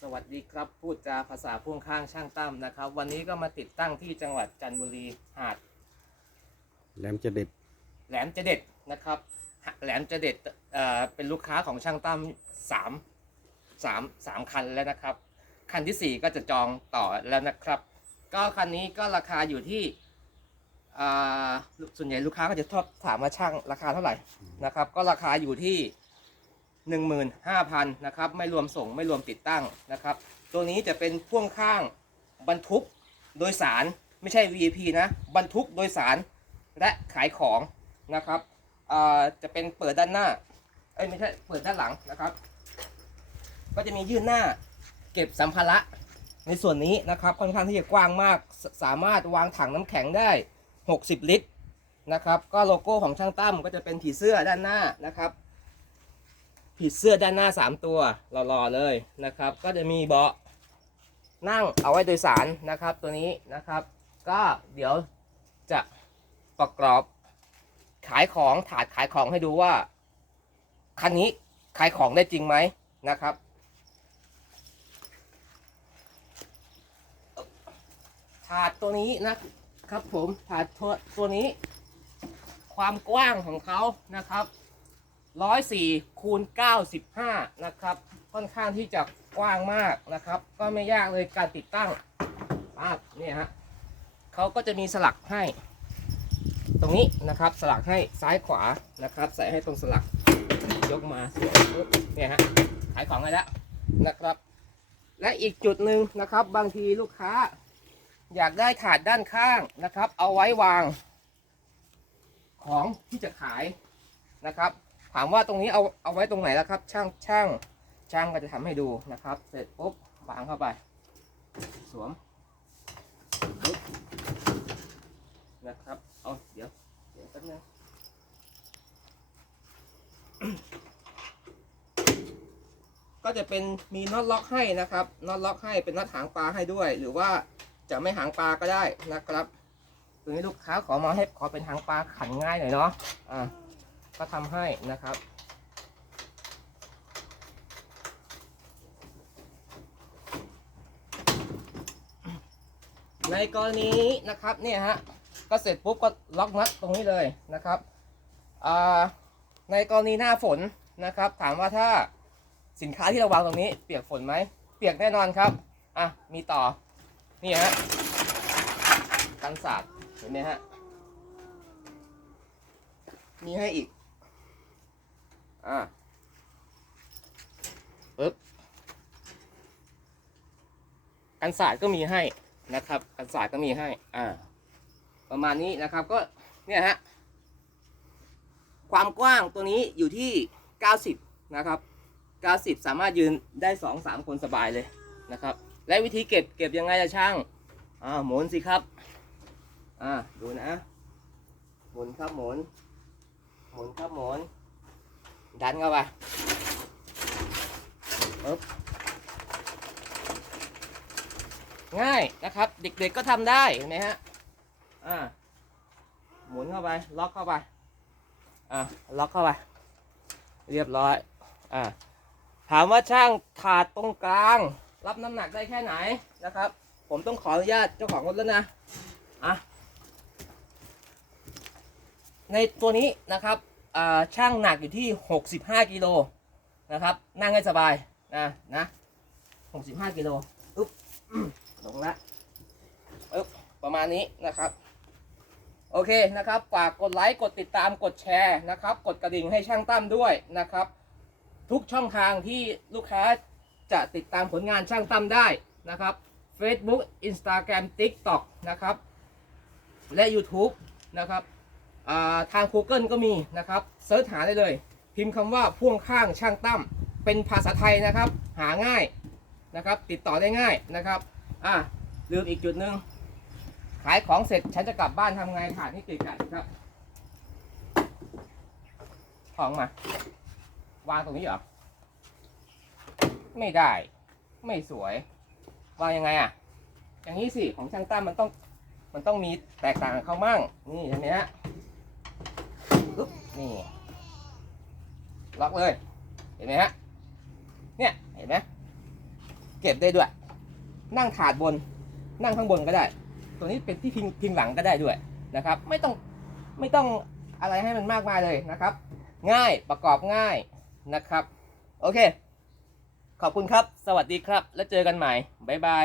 สวัสดีครับ พูดจาภาษาพ่วงข้างช่างตั้มนะครับ วันนี้ก็มาติดตั้งที่จังหวัดจันทบุรีหาด แหลมจะเด็ด แหลมเจเด็ดนะครับ แหลมเจเด็ดเอ่อเป็นลูกค้าของช่างตั้มสามสามสามคันแล้วนะครับ คันที่สี่ก็จะจองต่อแล้วนะครับ ก็คันนี้ก็ราคาอยู่ที่อ่าส่วนใหญ่ลูกค้าก็จะชอบถามว่าช่างราคาเท่าไหร่นะครับ ก็ราคาอยู่ที่ 15,000นะครับไม่รวมส่งไม่รวมติดตั้งนะครับ ตัวนี้จะเป็นพ่วงข้างบรรทุกโดยสารไม่ใช่ VIP นะบรรทุกโดยสารและขายของนะครับจะเป็นเปิดด้านหน้าเอ้ยไม่ใช่เปิดด้านหลังนะครับ ก็จะมียื่นหน้าเก็บสัมภาระในส่วนนี้นะครับค่อนข้างที่จะกว้างมากสสามารถวางถังน้ำแข็งได้ 60 ลิตรนะครับ ก็โลโก้ของช่างตั้มก็จะเป็นผีเสื้อด้านหน้านะครับ ผีเสื้อด้านหน้า 3 ตัวหล่อๆเลยนะครับ ก็จะมีเบาะนั่งเอาไว้โดยสารนะครับ ตัวนี้นะครับ ก็เดี๋ยวจะประกอบขายของถาดขายของให้ดูว่าคันนี้ขายของได้จริงไหมนะครับถาดตัวนี้นะครับผมถาดตัวตัวนี้ ความกว้างของเขานะครับ ร้อยสี่คูณเก้าสิบห้านะครับ ค่อนข้างที่จะกว้างมากนะครับ ก็ไม่ยากเลยการติดตั้งอ่าเนี่ยฮะเขาก็จะมีสลักให้ ตรงนี้นะครับสลักให้ซ้ายขวานะครับ ใส่ให้ตรงสลักยกมาเนี่ยฮะขายของให้แล้วนะครับ และอีกจุดหนึ่งนะครับ บางทีลูกค้า อยากได้ถาดด้านข้างนะครับ เอาไว้วาง ของที่จะขายนะครับ ถามว่าตรงนี้เอาเอาไว้ตรงไหนแล้วครับ ช่างช่างช่างก็จะทำให้ดูนะครับ เสร็จปุ๊บวางเข้าไป สวมนะครับเอาเดี๋ยวเดี๋ยวแป๊บนึงก็จะเป็นมีน็อตล็อกให้นะครับน็อตล็อกให้เป็นน็อตหางปลาให้ด้วย หรือว่าจะไม่หางปลาก็ได้นะครับตัวนี้ลูกค้าขอมาให้ขอเป็นหางปลาขันง่ายหน่อยเนาะอ่า ก็ทำให้นะครับ ในกรณีนี้นะครับเนี่ยฮะก็เสร็จปุ๊บก็ล็อกน็อตตรงนี้เลยนะครับอ่าในกรณีหน้าฝนนะครับ ถามว่าถ้าสินค้าที่เราวางตรงนี้เปียกฝนไหมเปียกแน่นอนครับอะมีต่อนี่ฮะกันสาดเห็นไหมฮะมีให้อีก อ่าปึ๊บกันศาสตร์ก็มีให้นะครับกันศาสตร์ก็มีให้ อ่า ประมาณนี้นะครับก็เนี่ยฮะความกว้างตัวนี้อยู่ที่ 90 นะครับ 90 สามารถยืนได้ 2-3 คนสบายเลยนะครับ และวิธีเก็บเก็บยังไงอะช่างอ่าหมุนสิครับ อ่าดูนะ หมุนครับหมุน หมุนครับหมุน ดันเข้าไปปึ๊บง่ายนะครับ เด็กๆก็ทำได้เห็นไหมฮะอ่าหมุนเข้าไป ล็อกเข้าไปอ่าล็อกเข้าไป เรียบร้อยอ่าถามว่าช่างถาดตรงกลาง รับน้ำหนักได้แค่ไหนนะครับ ผมต้องขออนุญาตเจ้าของรถแล้วนะอะในตัวนี้นะครับ ช่างหนักอยู่ที่ 65 กิโลนะครับ นั่งให้สบายนะนะ65 กิโลอึ๊บลงละอึ๊บประมาณนี้นะครับ โอเคนะครับฝากกดไลค์กดติดตามกดแชร์นะครับ กดกระดิ่งให้ช่างตั้มด้วยนะครับ ทุกช่องทางที่ลูกค้าจะติดตามผลงานช่างตั้มได้นะครับ Facebook Instagram TikTok นะครับ และ YouTube นะครับ ทาง Google ก็มีนะครับเซิร์ชหาได้เลย พิมพ์คำว่าพ่วงข้างช่างตั้มเป็นภาษาไทยนะครับ หาง่ายนะครับ ติดต่อได้ง่ายนะครับอ่าลืมอีกจุดหนึ่งขายของเสร็จฉันจะกลับบ้านทำไงถ่ายให้ติดกันครับของมาวางตรงนี้เหรอ ไม่ได้ ไม่สวย วางยังไงอะ อย่างนี้สิ ของช่างตั้มมันต้อง มันต้องมีแตกต่างกับเขามั่ง นี่เห็นไหมฮะ นี่ล็อกเลย เห็นไหมฮะ เนี่ย เห็นไหมเก็บได้ด้วย นั่งถาดบน นั่งข้างบนก็ได้ ตัวนี้เป็นที่พิงพิงหลังก็ได้ด้วยนะครับ ไม่ต้อง ไม่ต้องอะไรให้มันมากมายเลยนะครับ ง่าย ประกอบง่ายนะครับ โอเค ขอบคุณครับ สวัสดีครับ แล้วเจอกันใหม่ บ๊ายบาย